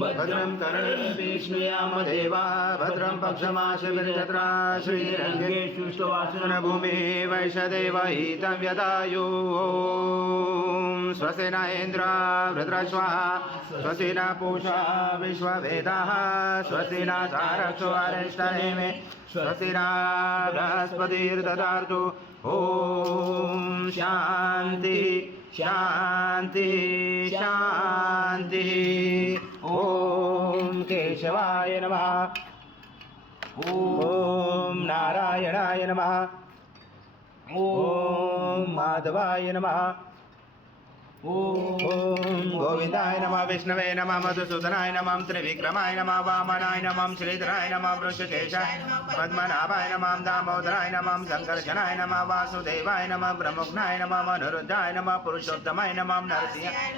भद्रं कर्णेष्णुयाम देवा भद्रं पक्षमाशविर्जत्रा श्रीरङ्गे भूमि वैशदेवहितं यदायु स्वस्ति न इन्द्र वृत्रस्वाहा स्वस्ति न पूषा विश्ववेदाः स्वस्ति न तारक्षो अरिष्टनेमे स्वस्ति न बृहस्पतिर्ददातु ॐ शान्ति शान्ति शान्ति ॐ केशवाय नमः ॐ नारायणाय नमः ॐ माधवाय नमः ॐ गोविन्दाय नमः विष्णवे नमः मधुसूदनाय नमः त्रिविक्रमाय नमः वामनाय नमः श्रीधराय नमः वृषकेशाय पद्मनाभाय नमः दामोदराय नमः शङ्करजनाय नमः वासुदेवाय नमः ब्रह्मज्ञाय नमः अनिरुद्धाय नमः पुरुषोत्तमाय नमः नरसिंहाय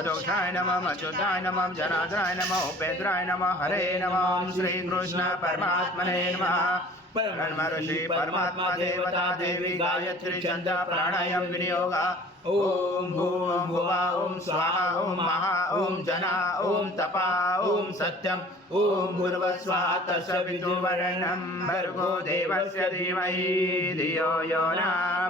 अदोषाय नमः अच्युताय नमः जनार्दनाय नमः उपेन्द्राय नमः हरे नमः श्रीकृष्ण परमात्मने नमः ब्रह्म ऋषि परमात्मा देवता देवी गायत्री छंद प्राणायाम विनियोगा ओम भूम भुवा ओम स्वाहा ओम महा ओम जना ओम तपा ओम सत्यम ओम भूर्भुवस्वाहा तत्सवितुर्वरेण्यं भर्गो देवस्य धीमहि धियो यो न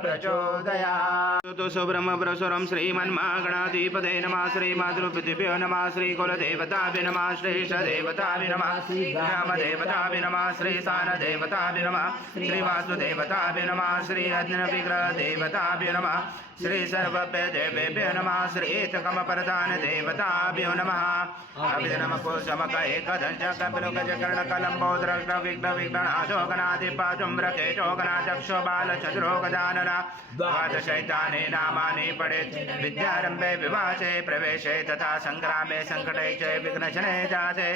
प्रचोदयात्। सुब्रह्म प्रसुरं श्रीमन्महागणाधिपते नमः श्रीमातृपतिभ्यो नमः श्रीकुलदेवताभ्यो नमः श्रेष्ठदेवताभ्यो नमः ग्रामदेवताभ्यो नमः श्रीसानदेवताभ्यो नमः श्रीवासुदेवताभ्यो नमः श्री अग्निविग्रहदेवताभ्यो नमः श्री सर्वभ्य देवेभ्यो नमः श्री एककमपरदान देवताभ्यो नमः अभिनमपुषमक एकदंश कपिलगजकर्ण कलम्बोद्रष्ट विघ्न विघ्नाशो गणाधिपाजुम्रकेशो गणाध्यक्षो बालचन्द्रो गजानन द्वादशैतानि नामानि पठेत् विद्यारम्भे विवाचे प्रवेशे तथा सङ्ग्रामे सङ्कटे च विघ्नशने जाते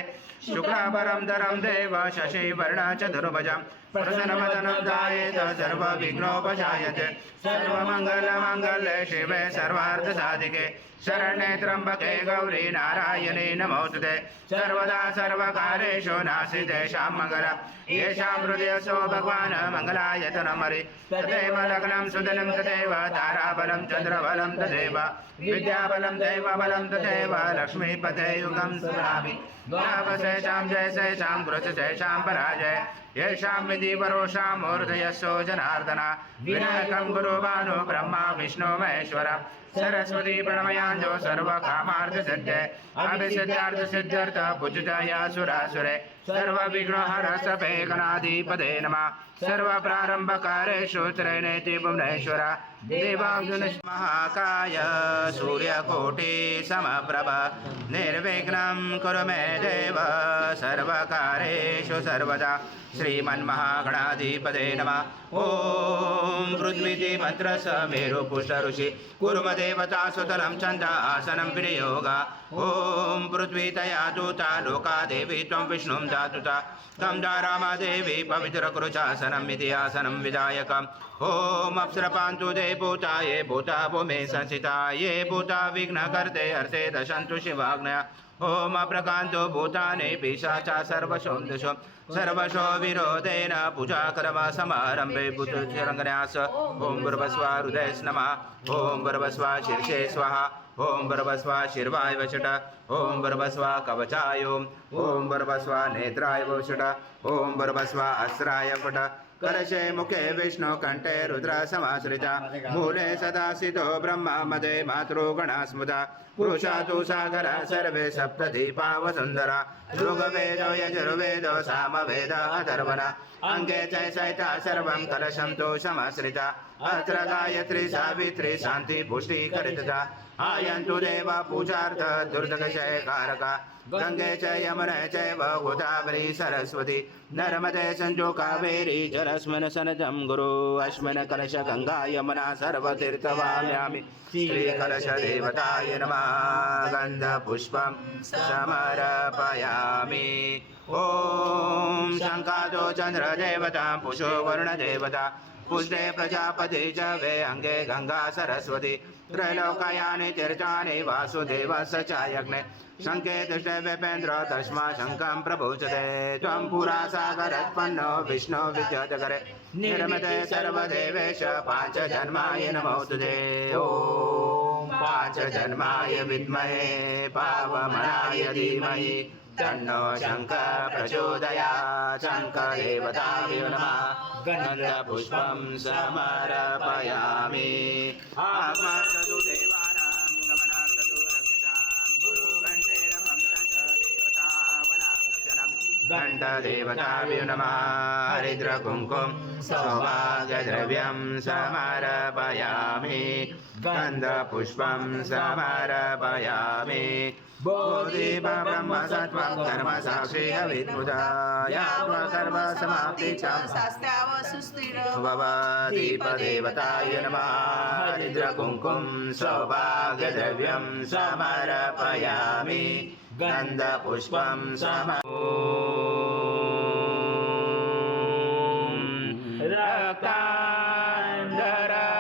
शुक्लाभरं धरं देव शशिवर्ण चतुर्भुजं प्रसन्नवदनं ध्यायेत् सर्वविघ्नोपशायते सर्वमङ्गलमङ्गले शिवे सर्वार्थसाधिके शरण्ये त्र्यम्बके गौरी नारायणे नमोस्तुते सर्वदा सर्वकारेषु नास्ति तेषां मङ्गलं येषां हृदयसो भगवान् मङ्गलायतनमरि तदेव लग्नं सुदिनं तदेव ताराबलं चन्द्रबलं तदेव विद्याबलं दैवबलं तदेव लक्ष्मीपते युगं स्मरामि नावशेषां जयशेषां कृतशेषां पराजय येषां विधि परोषां मूर्धयस्सो जनार्दन विनायकं गुरुभानु ब्रह्मा विष्णु महेश्वर सरस्वती प्रणमयाञ्जो सर्वकामार्थसिद्धे अभिसिद्धार्थसिद्ध्यर्थ पूजिताय सुरासुरे सर्वविघ्नहर सपे गणाधिपते नमः सर्वप्रारम्भकारेषु त्रैनेति भुवनेश्वर देवार्जुन महाकाय सूर्यकोटि समप्रभ निर्विघ्नं कुरु मे देव सर्वकारेषु सर्वदा श्रीमन्महागणाधिपते नमः ॐ पृथ्वी मंत्रस मेरु पुष्ट ऋषि कुर्म देवता सुतलं छन्द आसनं विनियोग ॐ पृथ्वी तया दूता लोका देवी त्वं विष्णुं धातुता तं दारामा देवी पवित्र कुरुचासनं इति आसनं विधायकम् ॐ अप्सरपान्तु दे भूता ये भूता भूमे संसिता ये भूता विघ्नकर्ते अर्थे दशन्तु शिवाज्ञया ओम अप्रकांतो भूतानि पिशाचा सर्वशोन्दशो सर्वशो विरोधेन पूजा कर्म समारंभे भूतरंगन्यास ओम भूर्भुवस्वाहा हृदये नमः ओम भूर्भुवस्वाहा शीर्षे स्वाहा ओम भूर्भुवस्वाहा शिर्वाय वषट ओम भूर्भुवस्वाहा कवचाय ओम भूर्भुवस्वाहा नेत्राय वषट ओम भूर्भुवस्वाहा अस्राय फट कलशे मुखे विष्णु कंठे रुद्र समाश्रिता मूले सदा स्थितो ब्रह्मा मदे मातृगणा स्मृता पुरुषा तु सागर सर्वे सप्तदीपा वसुंधरा ऋग्वेदो यजुर्वेदो सामवेद अथर्वण अंगे च सहिता सर्वं कलशं तु समाश्रिता अत्र गायत्री सावित्री शांति पुष्टि करिता आयन्तु देवा पूजार्थ दुर्दशय कारका गंगे च यमुने चैव गोदावरी सरस्वती नर्मदे सञ्जो कावेरी जलस्मिन् सनजं गुरु अस्मिन् कलश गंगा यमुना सर्वतीर्थवाम्यामि श्रीकलश देवताय नमः गन्धपुष्पं समर्पयामि ॐ शङ्कादो चन्द्रदेवता पुषो वरुणदेवता पुष्टे प्रजापति च वे अंगे गंगा सरस्वती त्रैलोकयानि तीर्थानि वासुदेवस्य च यज्ञे शङ्के तुष्टे वेपेन्द्र तस्मा शङ्खं प्रभुजते त्वं पुरा सागरोत्पन्नो विष्णु विद्योतकरे निर्मिते सर्वदेवेश पाञ्चजन्माय नमो तुते ॐ पाञ्चजन्माय विद्महे पावमनाय धीमहि तन्नो शङ्कर प्रचोदयात् शङ्करदेवताभ्यो नमः गन्धपुष्पं समर्पयामि आत्मार्थतु देवानां गमनार्थतु रक्षसां गुरुघण्टेरमं तन्तदेवतावनाक्षरं घण्टदेवताभ्यो नमः हरिद्रकुङ्कुम सौभाग्यद्रव्यं समर्पयामि गन्धपुष्पं समर्पयामि बोधिप ब्रह्म सत्त्वं कर्म साक्षी हविर्मुदाया सर्वसमाप्तिचं भवदीपदेवताय नमः हरिद्रकुङ्कुम सौभाग्यद्रव्यं समर्पयामि गन्धपुष्पं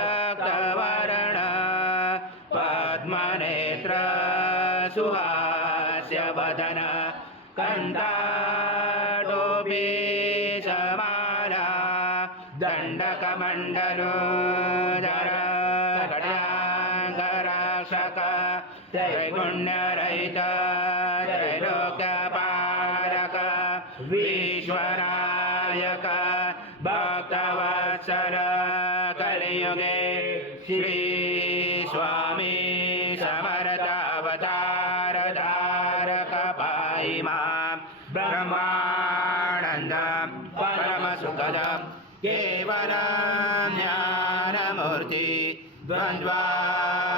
रक्तान्धरक्तवर्ण पद्मनेत्र सुहास्य वदन कण्ठाटोपि समाला दण्डकमण्डलोदर खड्गाङ्गरक्षक त्रैगुण्यरहित त्रैलोक्यपालक विश्वनायक भक्तवत्सल कलियुगे श्री स्वामी समर्थ अवतार धारक पाहि मां ब्रह्मानंद परम सुखद केवलं ज्ञानमूर्ति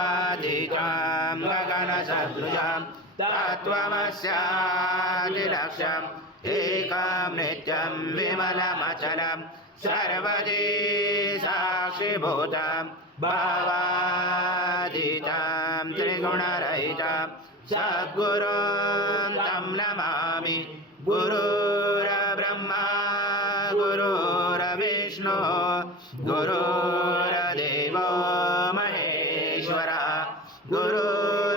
द्वन्द्वातीतं गगनसदृशं तत्त्वमस्यादिलक्ष्यम् एकं नित्यं विमलमचलं सर्वदी साक्षिभूतं भावातीतं त्रिगुणरहितं सद्गुरुं तं नमामि गुरुर्ब्रह्मा गुरुर्विष्णु गुरुर्देवो महेश्वरः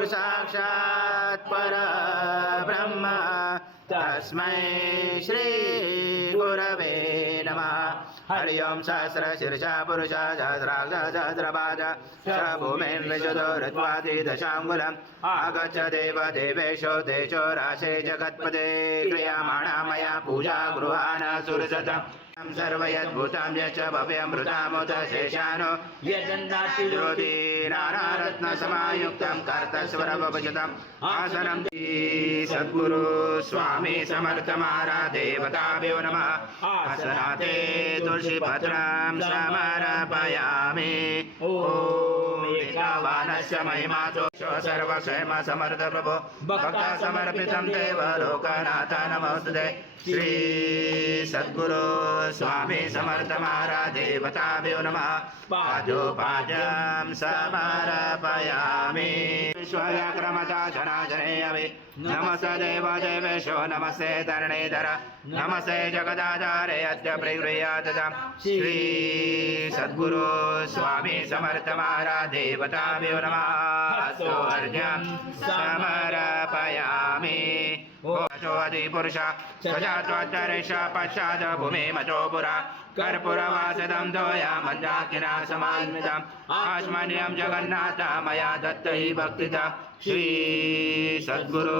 गुरुर्साक्षात् परब्रह्म तस्मै श्री गुरवे नमः हरि ओं सहस्रशीर्षा पुरुषा सहस्राक्ष सहस्रपाद स भूमिं विशुद्धो ऋत्वादि दशाङ्गुलम् आगच्छ देव देवेशो तेजो राशे जगत्पते क्रियमाणा मया पूजा गृहाण सुरसतम् सर्वयद्भूतं यच्च भव्यमृतामुत शेषानो यजन्नाति नानारत्नसमायुक्तं कर्तस्वरभवजतम् आसनं सद्गुरु स्वामी समर्थ महाराज देवताभ्यो नमः आसनाते तुलसीपत्रं समर्पयामि ॐ एकावानस्य महिमासो सर्वक्षेम समर्थ प्रभो भक्ता समर्पितं देव लोकनाथ नमोस्तुते श्री सद्गुरु स्वामी समर्थ महाराज देवताभ्यो नमः पादोपाद्यं समर्पयामि विश्वव्याक्रमता जनार्दने अवि नमस्ते देवदेवेशो नमस्ते धरणीधर नमस्ते जगदाधारे अद्य प्रगृह्यात् श्री सद्गुरु स्वामी समर्थ महाराज देवताभ्यो नमः अर्घ्यं समर्पयामि पुरुष सजात्वात्तरेश पश्चात् भूमि मचो पुरा कर्पूरवासदं दोया मञ्जाकिना समान्वितम् आस्मन्यं जगन्नाथ मया दत्त हि भक्तिता श्री सद्गुरु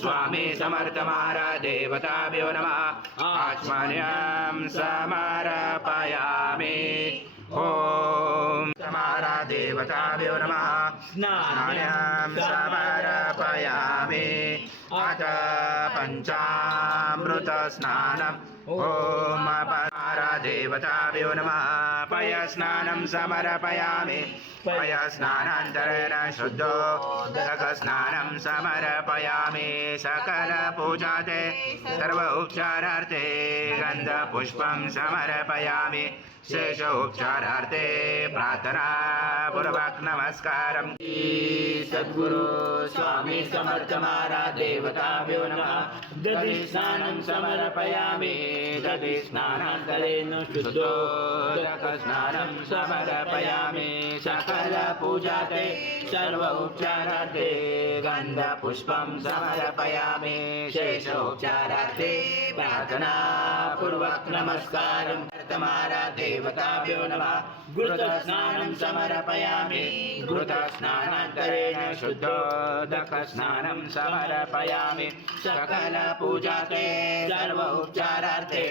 स्वामी समर्थ महाराज देवताभ्यो नमः आस्मन्यं समर्पयामि ॐ महाराज देवताभ्यो नमः स्नानं समर्पयामि अथ पञ्चामृतस्नानम् ॐ महाराज देवताभ्यो नमः पयस्नानं समर्पयामि पयस्नानान्तरेण शुद्धोदकस्नानं समर्पयामि सकलपूजाते सर्व उपचारार्थे गन्धपुष्पं समर्पयामि शेष उपचारार्थे प्रार्थना पूर्वक नमस्कारं सद्गुरु स्वामी समर्थ महाराज देवताभ्यो नमः दधि स्नानं समर्पयामि दधि स्नानान्तरे स्नानान्तरेण शुद्धोदकस्नानं समर्पयामि सकलपूजा ते सर्वोपचारार्थे गन्धपुष्पं समर्पयामि शेषोपचारार्थे प्रार्थनापूर्वक नमस्कारं कर्तमारा देवताभ्यो नमः घृतस्नानं समर्पयामि घृतस्नानान्तरेण शुद्धोदकस्नानं समर्पयामि सकलपूजा ते सर्वोपचारार्थे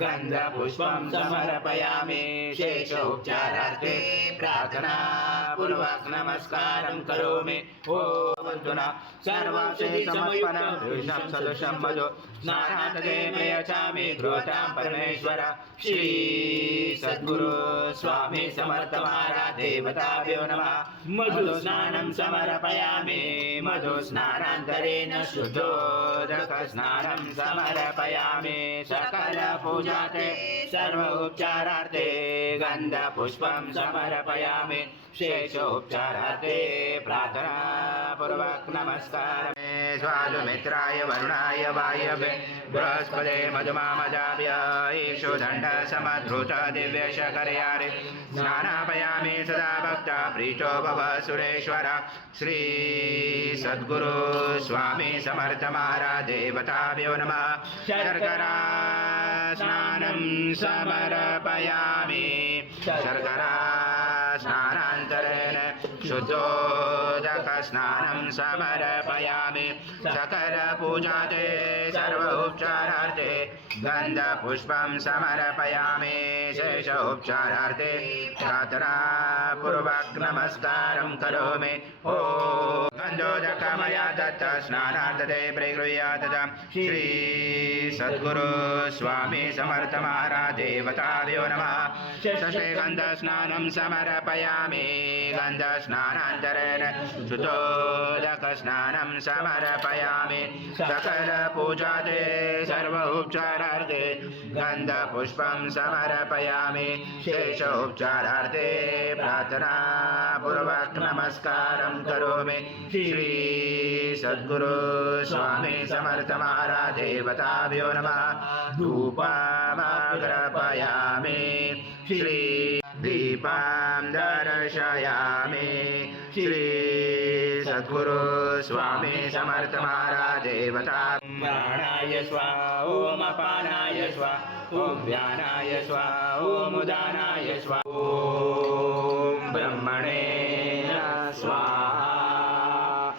गन्धपुष्पं समर्पयामि शेषोपचारार्थे प्रार्थनापूर्वक नमस्कारं करोमि ओवन्तुना सर्वौषधिसमर्पणं दृशं सदृशं मधु स्नानान्तरे मे यचामि घृतं परमेश्वर श्री सद्गुरु स्वामी समर्थ महाराज देवताभ्यो नमः मधुस्नानं समर्पयामि मधुस्नानान्तरेण शुद्धोदकस्नानं समर्पयामि सकलपूजा ते सर्वोपचारार्थे गन्धपुष्पं समर्पयामि शेषोपचारार्थे प्रार्थनापूर्वक नमस्कार स्वादुमित्राय वरुणाय वायवे बृहस्पते मधुमामजाभ्य ईशो दण्ड समद्रुत दिव्यशकर्यारे स्नानापयामि सदा भक्ता प्रीतो भव सुरेश्वर श्री सद्गुरु स्वामी समर्थ महाराज देवताभ्यो नमः शर्करा स्नानं समर्पयामि शर्करा स्नानान्तरेण शुद्धोदकस्नानं समर्पयामि सकलपूजा ते सर्वोपचारार्थे गन्धपुष्पं समर्पयामि शेषोपचारार्थे प्रार्थनापूर्वक नमस्कारं करोमि ॐ गन्धोदकमया दत्त स्नानार्थते प्रगृह्यात् श्री सद्गुरु स्वामी समर्थ महाराज देवताभ्यो नमः षष्ठे गन्धस्नानं समर्पयामि गन्धस्नानान्तरेण शुद्धोदकस्नानं समर्पयामि सकलपूजा ते सर्वोपचारार्थे गन्धपुष्पं समर्पयामि शेषोपचारार्थे प्रार्थनापूर्वक नमस्कारं करोमि श्री सद्गुरु स्वामी समर्थ महाराज देवताभ्यो नमः धूपमर्पयामि श्री दीपं दर्शयामि श्री सद्गुरु स्वामी समर्थ महाराज देवता प्राणाय स्वाहा ओम अपानाय स्वाहा ओम व्यानाय स्वाहा ओम उदानाय स्वाहा ओम ब्रह्मणे स्वाहा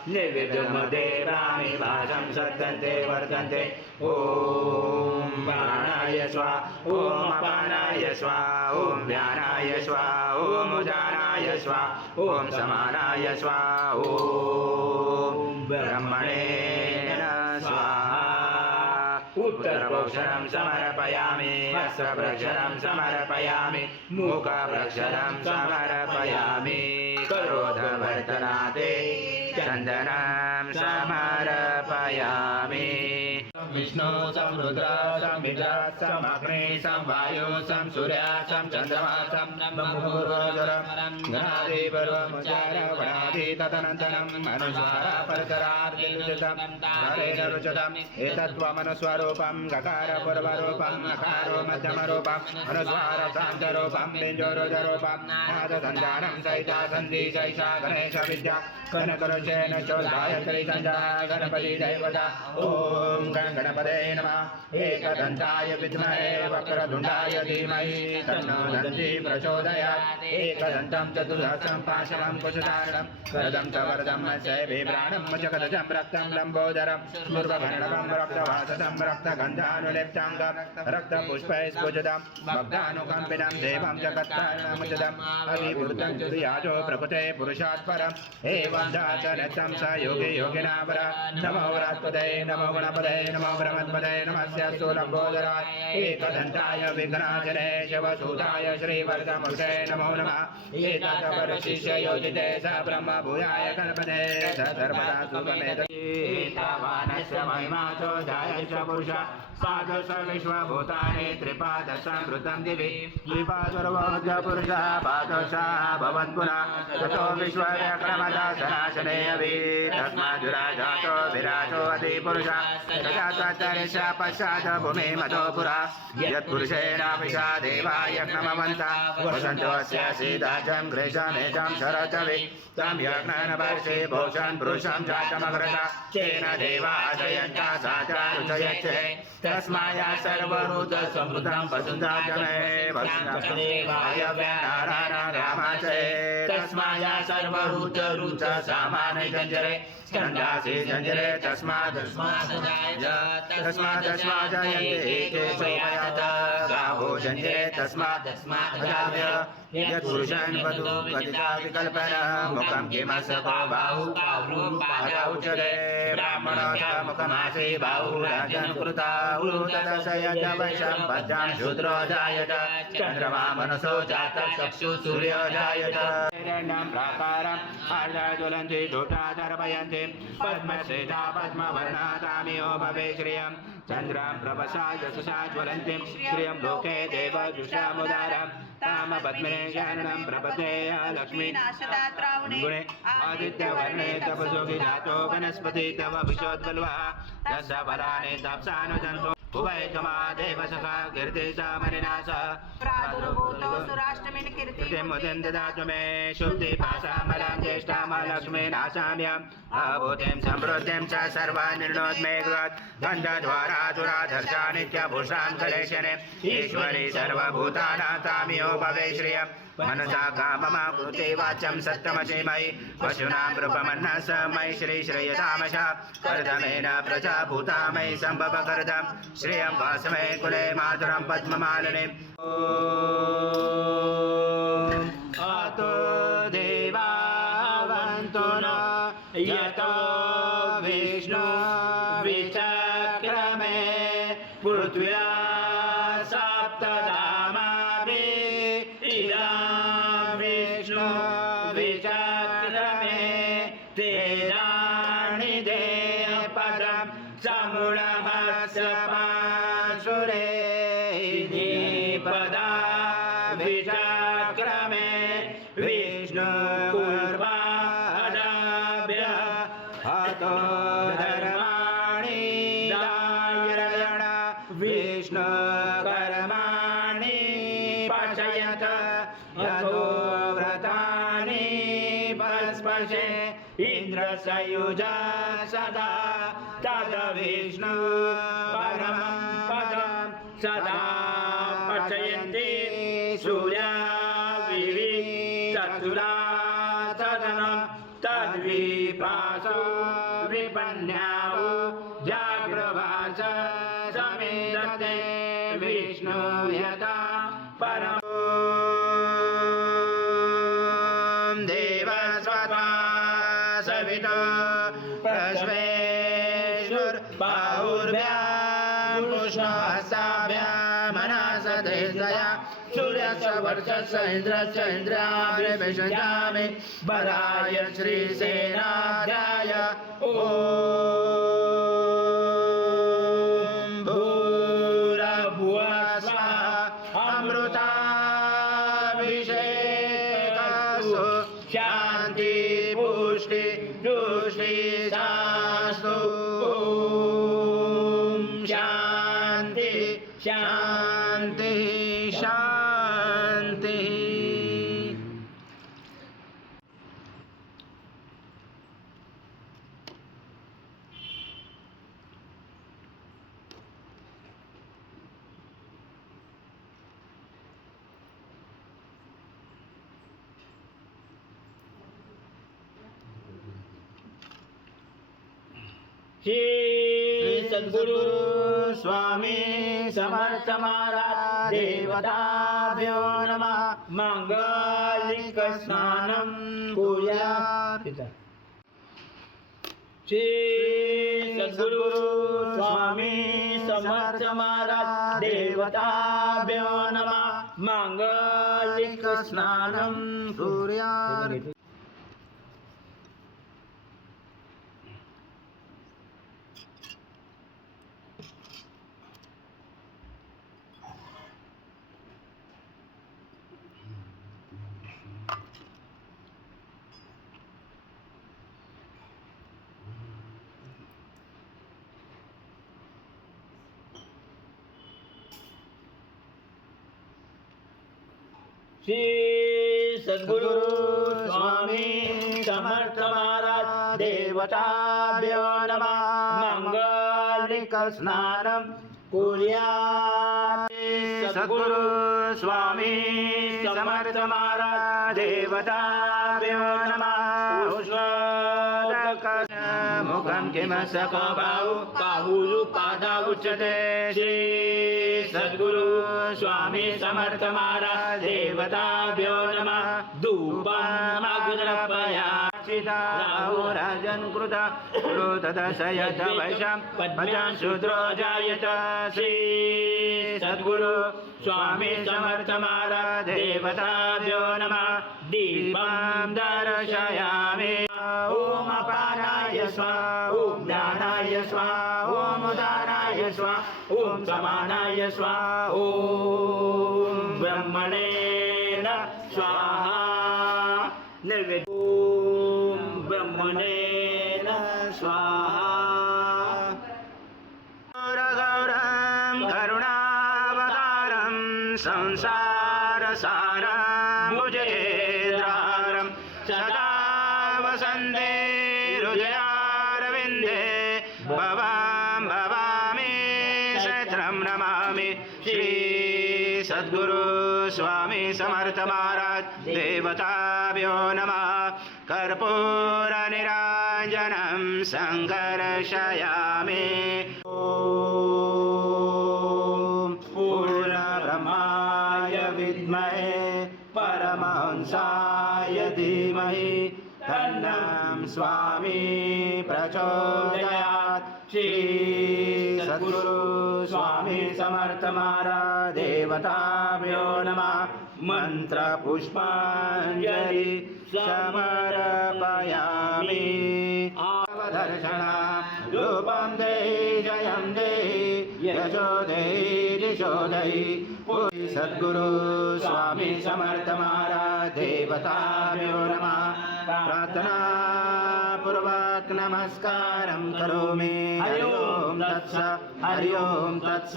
नैवेद्यमध्ये प्राणि भाजं सत्तन्ते वर्तन्ते ओम प्राणाय स्वाहा ओम अपानाय स्वाहा ओम व्यानाय स्वाहा ओम उदानाय स्वाहा ओम समानाय स्वाहा ओम ब्रह्मणे स्वाहा उत्तरप्रक्षरं समर्पयामि हस्तप्रक्षरं समर्पयामि मुखप्रक्षरं समर्पयामि करोधवर्तनाते चन्दनं समर्पयामि विष्णु संरुद्र संविद्र समग्नि संवायु सं सूर्य सं चन्द्रमा सं ब्रह्मपूर्वोदरं गणाधिपरोमुचार गणाधि तदनन्तरं मनुस्वार परतरार्थिरुचितं कालेन रुचितम् एतत्त्वमनुस्वरूपं गकारपूर्वरूपं नकारो मध्यमरूपं अनुस्वार शान्तरूपं बिञ्जोरुजरूपं नादसन्धानं सहिता सन्धि सहिता गणेश विद्या कनकरुचेन चोद्गायत्री सन्ध्या गणपति दैवता ॐ गणपते नमः एकदन्ताय विद्महे वक्रतुण्डाय धीमहि तन्नो दन्ती प्रचोदयात् एकदन्तं चतुर्हस्तं पाशवं कुशधारणं वरदं च वरदं बिभ्राणं मुचकदजं रक्तं लम्बोदरं पूर्वभरणवं रक्तवाससं रक्तगन्धानुलेप्ताङ्गं रक्तपुष्पैस्फुजितं भक्तानुकम्पिनं देवं जगत्तारणमुचितम् अभिपूर्तं तुर्याजो प्रकृते पुरुषात् परम् एवं जातनित्यं स योगी योगिनावर नमो वरात्पदे नमो गणपदे नमो ब्रह्मपदे नमस्य स्थूलम्बोदराय एकदन्ताय विघ्नाचने शिवसूताय श्रीवरदमूर्ते नमो नमः एतद्वर्षिष्य योजिते स ब्रह्म भूयाय कल्पते स सर्वदा सुगमेत यस्य महिमाचो जायश्च पुरुष पादश विश्वभूतानि त्रिपादसंवृतं दिवि द्विपादुर्वोच पुरुषः पादशः भवत्पुनः ततो विश्वव्यक्रमदासनाशने अभि तस्माद्विराजातो विराजो अधिपुरुषः तजातरिष्य पश्चात् भूमिमतो पुरा यत्पुरुषेणापिषा देवा यज्ञमवन्तः वसन्तोऽस्य सीताचं ग्रीशमेजं शरचवि तं यज्ञं वर्षे भूषन् पुरुषं जातमग्रता तेन देवादयन्ता सा च रुचयच्छे तस्माया सर्वभूतसम्भूतं वसुन्धराजमे वसुन्धरामाचे तस्माया सर्वभूतरुच सामान्य जञ्जरे स्कन्धासि जञ्जरे तस्मात् जयन्ते केशवयात गावो जञ्जरे तस्मात् अजाव्य यत्पुरुषन् वधू कथिता विकल्पन मुखं किमसको बाहु उच्यते ब्राह्मणो च मुखमासे बाहु राजन्कृता उरुतदशयज वैशं पद्यां शूद्रो जायत चन्द्रमा मनसो जातः चक्षुः सूर्यो जायत हिरण्यं प्राकारम् अर्धज्वलन्ति धूता दर्पयन्ति पद्मसेता पद्मवर्णा तामियो भवे श्रियं चन्द्रं प्रभसा यशसा ज्वलन्तीं श्रियं लोके देवजुषामुदारं तामपद्मिने शरणं प्रपदे लक्ष्मी गुणे आदित्यवर्णे तपसोऽपि जातो वनस्पति तव विशोद्बल्वः तस्य फलानि तप्सानुजन्तु उभयतमादेव सखा कीर्तिसा मणिनासः प्रादुर्भूतो सुराष्टमेन कृतिं मुदिं ददातु मे शुद्धिपाशामलां ज्येष्ठामलक्ष्मीनाशाम्याम् अभूतिं समृद्धिं च सर्वान्निर्णोद्मे गृहात् गन्धद्वारा दुराधर्षा नित्यभूषां कलेशने ईश्वरी सर्वभूतानां तामियो भवे श्रियम् मनसा काममाकृते वाचं सत्तमसे मयि पशूनां रूपमन्नस मयि श्रीश्रेयसामश कर्दमेन प्रजाभूता मयि सम्भवकर्दं श्रियं वासमे कुले मातरं पद्ममालिनीम् अतो देवावन्तो न यतो विष्णु विचक्रमे पृथ्व्या सप्तधामाभिः इदं विष्णु विचक्रमे तेनानि देयपदं समुणहस्यपाशुरे पदा विचक्रमे विष्णु कुर्वादाभ्य हतो धर्माणि दायरण विष्णु कर्माणि पचयत यतो व्रतानि पस्पशे इन्द्रसयुज सदा तद विष्णु परमं पदं सदा पचयन्ति सूर्या विवि चतुरा तदनं तद्विपासो विपन्यावो जाग्रवाच समेदते विष्णु यथा परम् देवस्वता सविता प्रश्वेश्वरबाहुर्भ्यां कृष्णहस्ताभ्यां मनसदेशया सूर्यस्य वर्चस्य इन्द्रस्य इन्द्राभिषजामि वराय श्रीसेनाध्याय ॐ भूर्भुवः स्वः अमृताभिषेकस्तु शान्ति पुष्टि तुष्टि शास्तु ॐ शान्ति शान्ति शान्ति। श्री सद्गुरु स्वामी समर्थ महाराज देवताभ्यो नमः। मांगलिक स्नानं कुर्यात्। श्री सद्गुरु स्वामी समर्थ महाराज देवताभ्यो नमः। मांगलिक स्नानं कुर्यात्। ॐ। श्री सद्गुरु स्वामी समर्थ महाराज देवताभ्यो नमः मांगलिक स्नानं कुर्यात् सद्गुरु स्वामी समर्थ महाराज देवताभ्यो नमः मुखं किमसको बाहु पादा उच्यते श्री सद्गुरु स्वामी समर्थ महाराज देवताभ्यो नमः धूपमग्रपयाचिता राजन् कृता तदशयत वैशां पद्मां शूद्रो जायत श्री सद्गुरु स्वामी समर्थ महाराज देवताभ्यो नमः दीपं दर्शयामि ओम अपानाय स्वाहा ओम ज्ञानाय स्वाहा ओम उदानाय स्वाहा ओम समानाय स्वाहा ओम ब्रह्मणे नमः स्वाहा निर्वेद ओम ब्रह्मणे नमः स्वाहा गौरं करुणावतारं संसारसारं भुजगेन्द्रहारं सदा वसन्ते हृदयारविन्दे भवां भवामि शत्रं नमामि श्री सद्गुरु स्वामी समर्थ महाराज देवताभ्यो नमः कर्पूरनिराञ्जनं सङ्कर्षयामि ॐ पूर्णब्रह्माय विद्महे परमहंसाय धीमहि तन्नं स्वामी प्रचोदयात् श्री सद्गुरु स्वामी समर्थ महाराज देवताभ्यो नमः मंत्रपुष्पाञ्जलि समर्पयामि अवदर्शना रूपं देहि जयं देहि यशो देहि दिशो देहि सद्गुरु स्वामी समर्थ महाराज देवताभ्यो नमः प्रार्थना पूर्वक नमस्कारं करोमि हरि ओम तत्स हरि ओम तत्स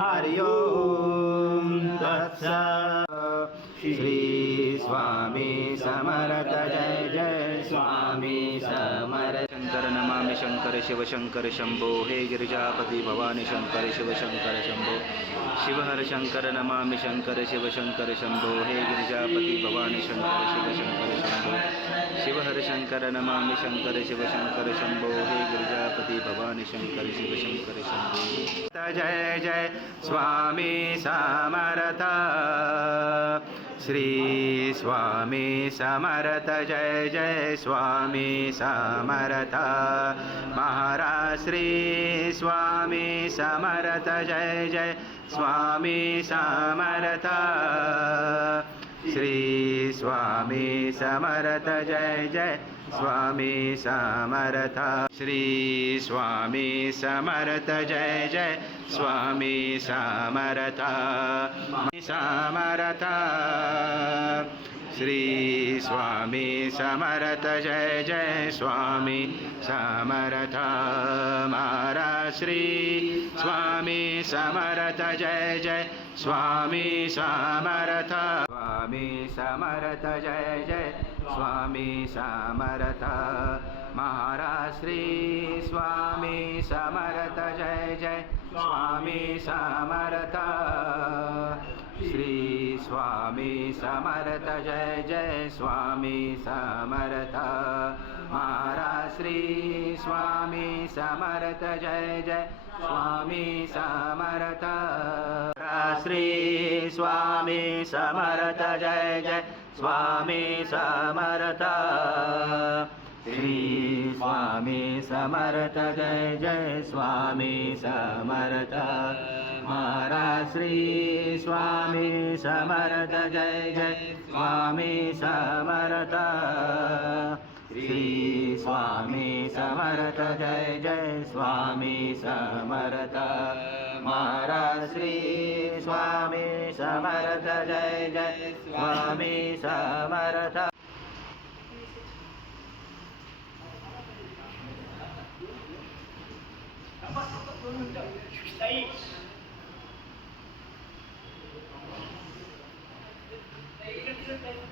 हरि ओम तत्स श्री स्वामी समर्थ जय जय स्वामी समर्थ शंकर नमामि शंकर शिव शंकर शंभो हे गिरिजापति भवानी शंकर शिव शंकर शंभो शिवहर शंकर नमामि शंकर शिव शंकर शंभो हे गिरिजापति भवानी शंकर शिव शंकर शंभो शिवहर शंकर नमामि शंकर शिव शंकर शंभो हे गिरिजापति भवानी शंकर शिव शंकर शंभो जय जय स्वामी समर्थ श्री स्वामी समर्थ जय जय स्वामी समर्थ महाराज श्री स्वामी समर्थ जय जय स्वामी समर्थ श्री स्वामी समर्थ जय जय स्वामी समर्थ श्री स्वामी समर्थ जय जय स्वामी समर्थ समर्थ श्री स्वामी समर्थ जय जय स्वामी समर्थ महाराज श्री स्वामी समर्थ जय जय स्वामी समर्थ स्वामी समर्थ जय जय स्वामी समर्थ महाराज श्री स्वामी समर्थ जय जय स्वामी समर्थ श्री स्वामी समर्थ जय जय स्वामी समर्थ महाराज श्री स्वामी समर्थ जय जय स्वामी समर्थ श्री स्वामी समर्थ जय जय स्वामी समर्थ श्री स्वामी समर्थ जय जय स्वामी समर्थ महाराज श्री स्वामी समर्थ जय जय स्वामी समर्थ श्री स्वामी समर्थ जय जय स्वामी समर्थ महाराज श्री स्वामी समर्थ जय जय स्वामी समर्थ Hey. प्रेम